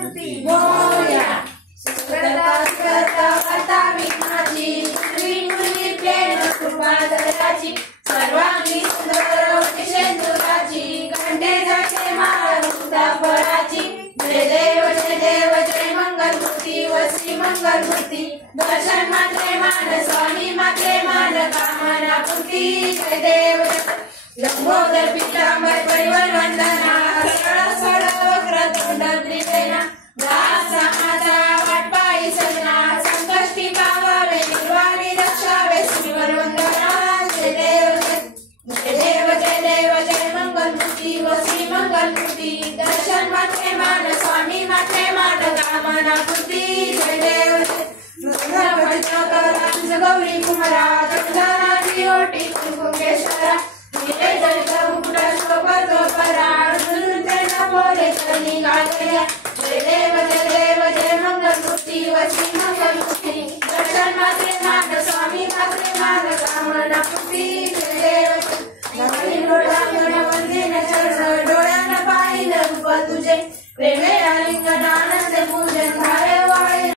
मंगलमूर्ती मोरया। सुकृता सुकृता वार्ता विघ्नाची, पुत्री मुली प्रेम कृपा दयाची, सर्वांगी सुंदर शेंदुराची, कंठे जटे माळ मुक्ता फळाची। जय देव जय देव जय मंगलमूर्ती वसी मंगलमूर्ती, दर्शन मात्रे मान स्वामी मात्रे मान कामना पूर्ती। जय देव लंबोदर पीतांबर परिवर वंदना, सरळ सरळ वक्र तोंड त्रिवेणा, दासा माझा वाट पायी सजना, संकष्टी पावावे निर्वाणी रक्षावे श्रीवर वंदना। जय देव जय देव जय देव जय मंगलमूर्ती वसी मंगलमूर्ती, दर्शन मात्रे मान स्वामी मात्रे मान कामना पूर्ती। जय देव गौरी कुमारा, चंदनाची ओटी कुंकुमेश्वरा, नीले जल मुकुट शोभतो परा, नृत्य बोले चरणी गायल्या। जय देव जय मंगलमूर्ती वसी मंगलमूर्ती, दर्शन मात्रे मान स्वामी मात्रे मान कामना पूर्ती। जय देव वंदन चरण, डोळ्यानं पाहिलं रूप तुझे, प्रेमे आलिंगन आनंद पूजन।